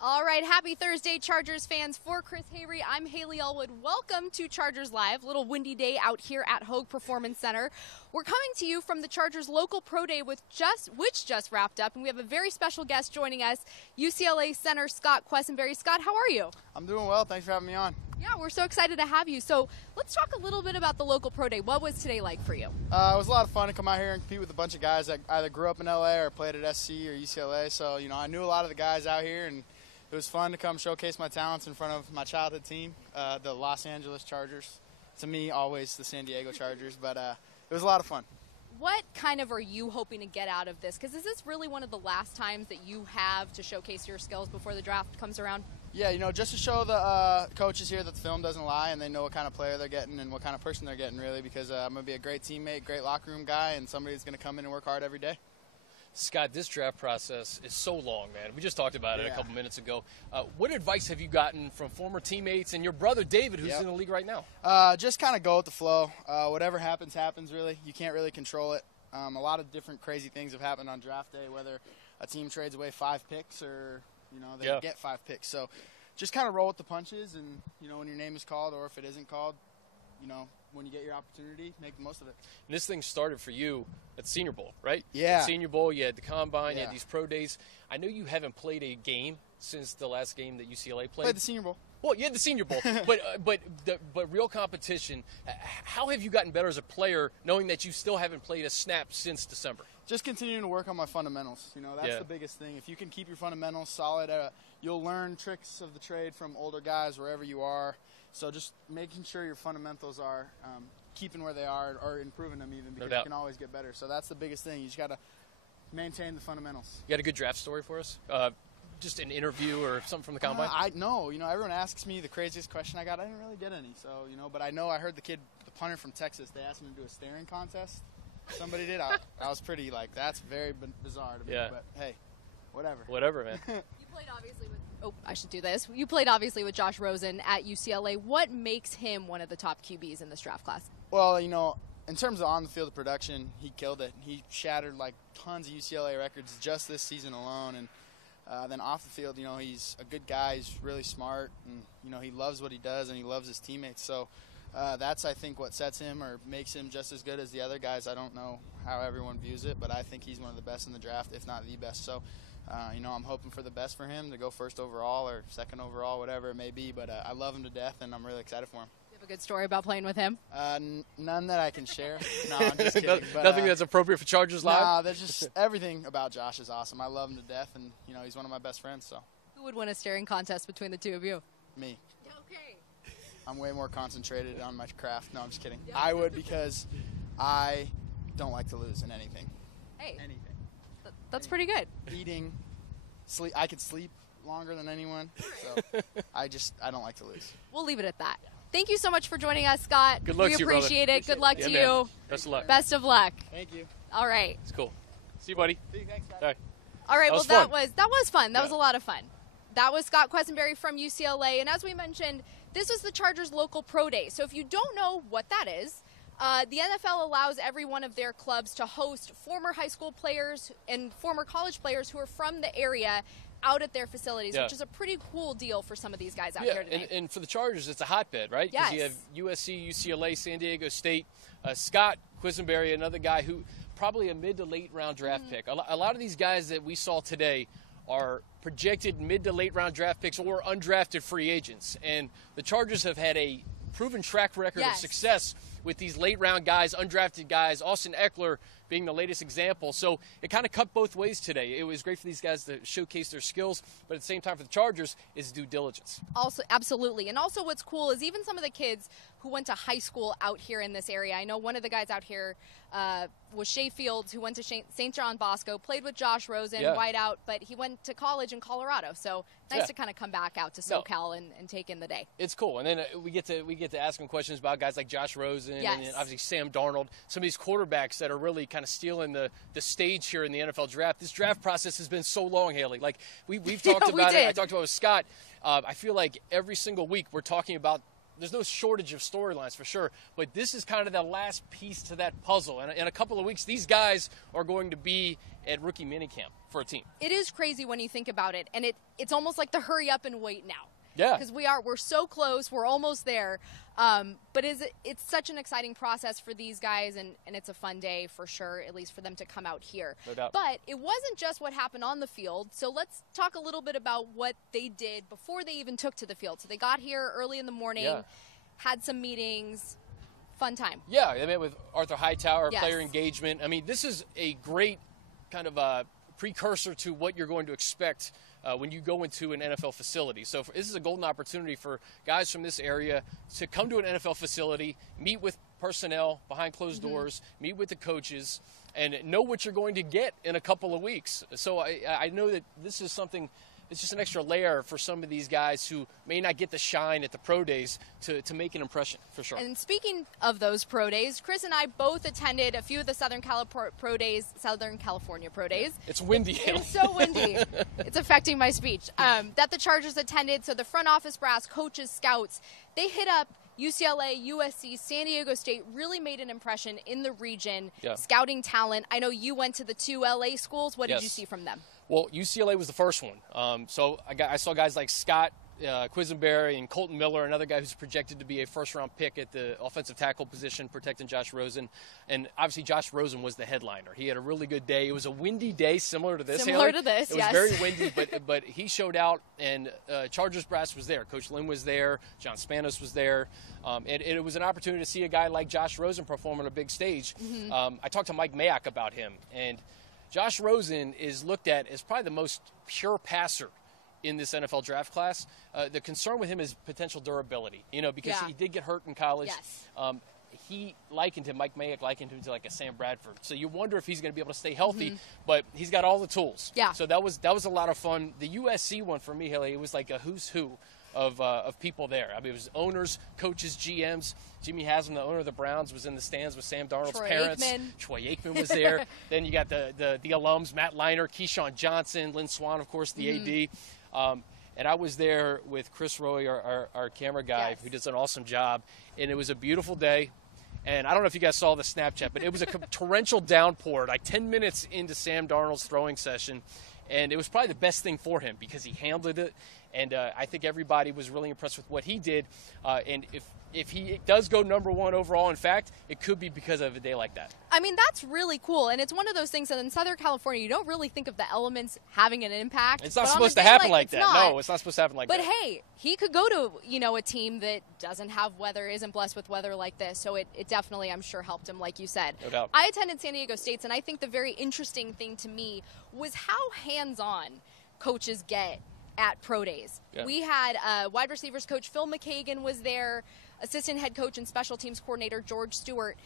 All right, happy Thursday, Chargers fans. For Chris Hayre, I'm Hayley Elwood. Welcome to Chargers Live. Little windy day out here at Hogue Performance Center. We're coming to you from the Chargers local pro day which just wrapped up, and we have a very special guest joining us, UCLA center Scott Quessenberry. Scott, how are you? I'm doing well. Thanks for having me on. Yeah, we're so excited to have you. So let's talk a little bit about the local pro day. What was today like for you? It was a lot of fun to come out here and compete with a bunch of guys that either grew up in LA or played at SC or UCLA. So, I knew a lot of the guys out here, and it was fun to come showcase my talents in front of my childhood team, the Los Angeles Chargers. To me, always the San Diego Chargers, but it was a lot of fun. What kind of are you hoping to get out of this? Because is this really one of the last times that you have to showcase your skills before the draft comes around? Yeah, just to show the coaches here that the film doesn't lie and they know what kind of player they're getting and what kind of person they're getting, really, because I'm going to be a great teammate, great locker room guy, and somebody that's going to come in and work hard every day. Scott, this draft process is so long, man. We just talked about it a couple minutes ago. What advice have you gotten from former teammates and your brother David, who's in the league right now? Just kind of go with the flow. Whatever happens, happens, really. You can't really control it. A lot of different crazy things have happened on draft day, whether a team trades away 5 picks or, they get 5 picks. So just kind of roll with the punches, and, when your name is called or if it isn't called, when you get your opportunity, make the most of it. And this thing started for you at the Senior Bowl, right? Yeah. At Senior Bowl, you had the Combine, you had these pro days. I know you haven't played a game since the last game that UCLA played. Played the Senior Bowl. Well, you had the Senior Bowl, but real competition. How have you gotten better as a player, knowing that you still haven't played a snap since December? Just continuing to work on my fundamentals. That's the biggest thing. If you can keep your fundamentals solid, you'll learn tricks of the trade from older guys wherever you are. So just making sure your fundamentals are keeping where they are or improving them even, because you can always get better. So that's the biggest thing. You just got to maintain the fundamentals. You got a good draft story for us? Just an interview or something from the Combine? No. Everyone asks me the craziest question I got. I didn't really get any. So, but I heard the punter from Texas, they asked him to do a staring contest. Somebody did. I was pretty that's very bizarre to me. Yeah. But, hey, whatever. Whatever, man. You played obviously with I should do this. You played obviously with Josh Rosen at UCLA. What makes him one of the top QBs in this draft class? Well, in terms of on-the-field production, he killed it. He shattered tons of UCLA records just this season alone. And then off the field, he's a good guy. He's really smart, and he loves what he does, and he loves his teammates. So that's, I think, what sets him or makes him just as good as the other guys. I don't know how everyone views it, but I think he's one of the best in the draft, if not the best. So, I'm hoping for the best for him, to go first overall or second overall, whatever it may be. But I love him to death, and I'm really excited for him. You have a good story about playing with him? None that I can share. No, I'm just kidding. But, nothing that's appropriate for Chargers Live? Nah, there's just everything about Josh is awesome. I love him to death, and, he's one of my best friends. So. Who would win a staring contest between the two of you? Me. Okay. I'm way more concentrated on my craft. No, I'm just kidding. I would, because I don't like to lose in anything. Hey. Anything. That's pretty good. Eating, sleep. I could sleep longer than anyone. So I don't like to lose. We'll leave it at that. Thank you so much for joining us, Scott. Good luck to you, brother. We appreciate it. Good luck to man. you. Best of luck. Best of luck. Thank you. All right. It's cool. See you, buddy. See you. Thanks, guys. All right. All right. That was fun. That Yeah. was a lot of fun. That was Scott Quessenberry from UCLA. And as we mentioned, this was the Chargers local pro day. So if you don't know what that is, the NFL allows every one of their clubs to host former high school players and former college players who are from the area out at their facilities, which is a pretty cool deal for some of these guys out here today. And for the Chargers, it's a hotbed, right? Yes. Because you have USC, UCLA, San Diego State. Scott Quessenberry, another guy who probably a mid to late round draft pick. A lot of these guys that we saw today are projected mid to late round draft picks or undrafted free agents. And the Chargers have had a proven track record of success with these late round guys, undrafted guys, Austin Eckler being the latest example. So it kind of cut both ways today. It was great for these guys to showcase their skills, but at the same time for the Chargers is due diligence. Also, absolutely. And also what's cool is even some of the kids who went to high school out here in this area. I know one of the guys out here was Shea Fields, who went to St. John Bosco, played with Josh Rosen, wideout, but he went to college in Colorado. So nice to kind of come back out to SoCal and take in the day. It's cool. And then we get to ask him questions about guys like Josh Rosen and obviously Sam Darnold, some of these quarterbacks that are really kind of stealing the stage here in the NFL draft. This draft process has been so long, Hayley. We've talked about it. I talked about it with Scott. I feel like every single week we're talking about there's no shortage of storylines for sure, but this is kind of the last piece to that puzzle. And in a couple of weeks, these guys are going to be at rookie minicamp for a team. It is crazy when you think about it, and it's almost like the hurry up and wait now. Yeah. Because we're so close, we're almost there. But it's such an exciting process for these guys, and it's a fun day for sure, at least for them to come out here. No doubt. But it wasn't just what happened on the field, so let's talk a little bit about what they did before they even took to the field. So they got here early in the morning, had some meetings, fun time. Yeah, they met with Arthur Hightower, Yes. player engagement. I mean, this is a great kind of a precursor to what you're going to expect when you go into an NFL facility. So this is a golden opportunity for guys from this area to come to an NFL facility, meet with personnel behind closed doors, meet with the coaches, and know what you're going to get in a couple of weeks. So I know that this is something, it's just an extra layer for some of these guys who may not get the shine at the pro days to make an impression, for sure. And speaking of those pro days, Chris and I both attended a few of the Southern California pro days. It's windy. It's so windy. It's affecting my speech. That the Chargers attended. So the front office brass, coaches, scouts, they hit up UCLA, USC, San Diego State, really made an impression in the region, scouting talent. I know you went to the 2 LA schools. What did you see from them? Well, UCLA was the first one. So I saw guys like Scott Quisenberry and Colton Miller, another guy who's projected to be a first-round pick at the offensive tackle position, protecting Josh Rosen. And obviously Josh Rosen was the headliner. He had a really good day. It was a windy day, similar to this. Similar Hayley. to this, It yes. was very windy, but he showed out, and Chargers brass was there. Coach Lynn was there. John Spanos was there. And it was an opportunity to see a guy like Josh Rosen perform on a big stage. I talked to Mike Mayock about him, and Josh Rosen is looked at as probably the most pure passer in this NFL draft class. The concern with him is potential durability, because he did get hurt in college. Yes. He likened him, Mike Mayock likened him to like a Sam Bradford. So you wonder if he's going to be able to stay healthy, but he's got all the tools. Yeah. So that was a lot of fun. The USC one for me, Hayley, it was like a who's who of people there. I mean, it was owners, coaches, GMs. Jimmy Haslam, the owner of the Browns, was in the stands with Sam Darnold's parents. Troy Aikman was there. Then you got the alums, Matt Leinart, Keyshawn Johnson, Lynn Swann, of course, the AD. And I was there with Chris Roy, our camera guy, who does an awesome job. And it was a beautiful day. And I don't know if you guys saw the Snapchat, but it was a torrential downpour, like 10 minutes into Sam Darnold's throwing session. And it was probably the best thing for him because he handled it. And I think everybody was really impressed with what he did. And if he does go number 1 overall, in fact, it could be because of a day like that. I mean, that's really cool. And it's one of those things that in Southern California, you don't really think of the elements having an impact. It's not supposed to happen like that. No, it's not supposed to happen like that. But hey, he could go to, a team that doesn't have weather, isn't blessed with weather like this. So it definitely, I'm sure, helped him, like you said. No doubt. I attended San Diego State, and I think the very interesting thing to me was how hands-on coaches get at pro days. Yeah. We had wide receivers coach Phil McKagan was there, assistant head coach and special teams coordinator George Stewart,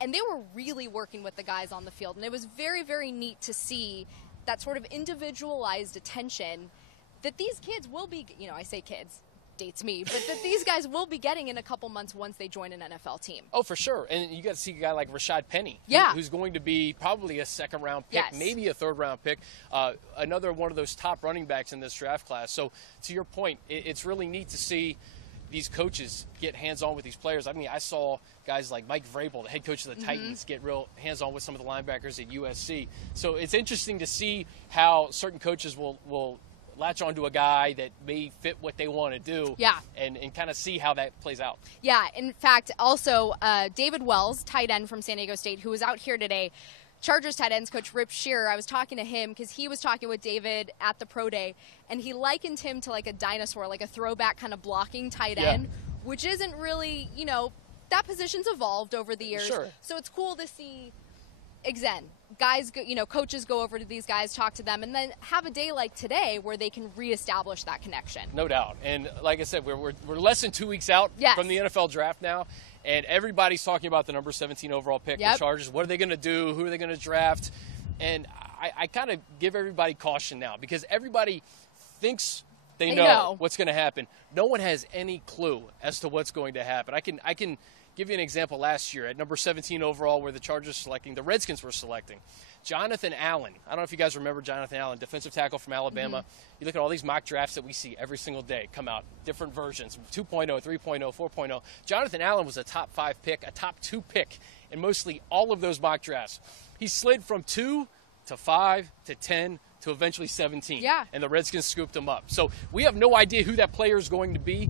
and they were really working with the guys on the field. And it was very, very neat to see that sort of individualized attention that these kids will be, I say kids, dates me, but that these guys will be getting in a couple months once they join an NFL team. Oh, for sure. And you got to see a guy like Rashad Penny, who's going to be probably a second-round pick, maybe a third-round pick, another one of those top running backs in this draft class. So to your point, it's really neat to see these coaches get hands-on with these players. I mean, I saw guys like Mike Vrabel, the head coach of the Titans, get real hands-on with some of the linebackers at USC. So it's interesting to see how certain coaches will latch onto a guy that may fit what they want to do and kind of see how that plays out. Yeah, in fact, also David Wells, tight end from San Diego State, who was out here today, Chargers tight ends coach Rip Shearer, I was talking to him because he was talking with David at the pro day, and he likened him to like a dinosaur, like a throwback kind of blocking tight end, which isn't really, that position's evolved over the years. Sure. So it's cool to see, again, guys, coaches go over to these guys, talk to them, and then have a day like today where they can reestablish that connection. No doubt. And like I said, we're less than 2 weeks out from the NFL draft now, and everybody's talking about the number 17 overall pick, the Chargers. What are they going to do? Who are they going to draft? And I kind of give everybody caution now because everybody thinks they know what's going to happen. No one has any clue as to what's going to happen. I can give you an example. Last year at number 17 overall, where the Chargers selecting, the Redskins were selecting Jonathan Allen. I don't know if you guys remember Jonathan Allen, defensive tackle from Alabama. You look at all these mock drafts that we see every single day come out, different versions, 2.0, 3.0, 4.0. Jonathan Allen was a top 5 pick, a top 2 pick in mostly all of those mock drafts. He slid from 2 to 5 to 10 to eventually 17. Yeah. And the Redskins scooped him up. So we have no idea who that player is going to be.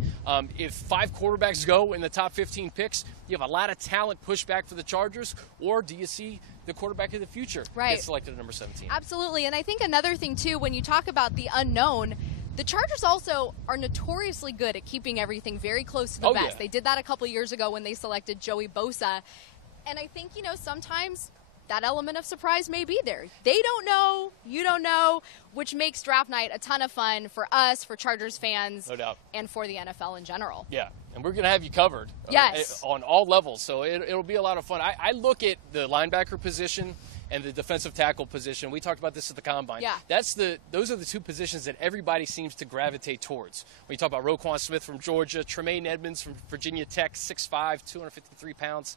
If 5 quarterbacks go in the top 15 picks, you have a lot of talent pushed back for the Chargers, or do you see the quarterback of the future get selected at number 17? Absolutely. And I think another thing, too, when you talk about the unknown, the Chargers also are notoriously good at keeping everything very close to the vest. Yeah. They did that a couple years ago when they selected Joey Bosa. And I think, sometimes that element of surprise may be there. They don't know, you don't know, which makes draft night a ton of fun for us, for Chargers fans, No doubt. and for the NFL in general. Yeah, and we're going to have you covered Yes. on all levels, so it'll be a lot of fun. I look at the linebacker position and the defensive tackle position. We talked about this at the Combine. Yeah. Those are the 2 positions that everybody seems to gravitate towards. When you talk about Roquan Smith from Georgia, Tremaine Edmonds from Virginia Tech, 6'5", 253 pounds.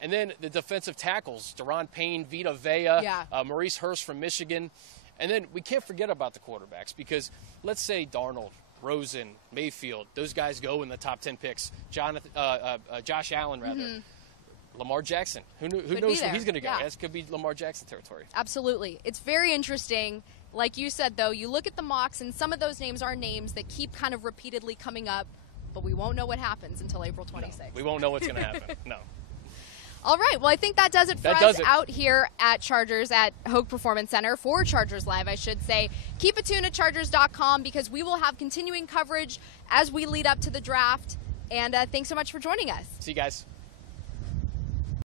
And then the defensive tackles, Deron Payne, Vita Vea, Maurice Hurst from Michigan. And then we can't forget about the quarterbacks, because let's say Darnold, Rosen, Mayfield, those guys go in the top 10 picks. Josh Allen, rather. Lamar Jackson. Who knows where he's going to go? Yeah. That could be Lamar Jackson territory. Absolutely. It's very interesting. Like you said, though, you look at the mocks, and some of those names are names that keep kind of repeatedly coming up, but we won't know what happens until April 26th. No, we won't know what's going to happen. No. All right. Well, I think that does it for us out here at Chargers at Hogue Performance Center for Chargers Live, I should say. Keep it tuned at Chargers.com, because we will have continuing coverage as we lead up to the draft. And thanks so much for joining us. See you guys.